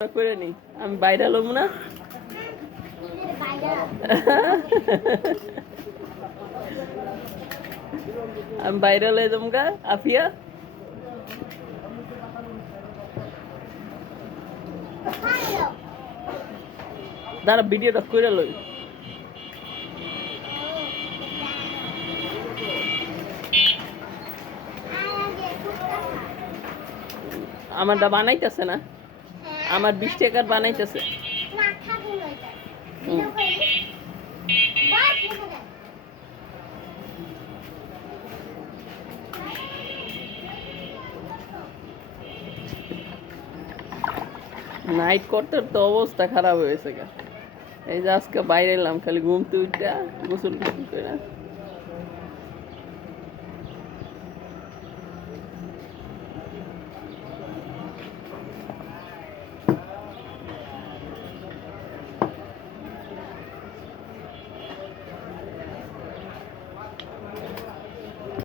করে নি আমি বাইরে লম না আমি বাইরে লই দমগা আফিয়া দাঁড়া ভিডিওটা করে লই আমারটা বানাইতেছে না আমার 20 টাকার বানাইতেছে নাইট করতে তো অবস্থা খারাপ হয়েছে এই যে আজকে বাইরে এলাম খালি ঘুমতে উঠা গোসল করে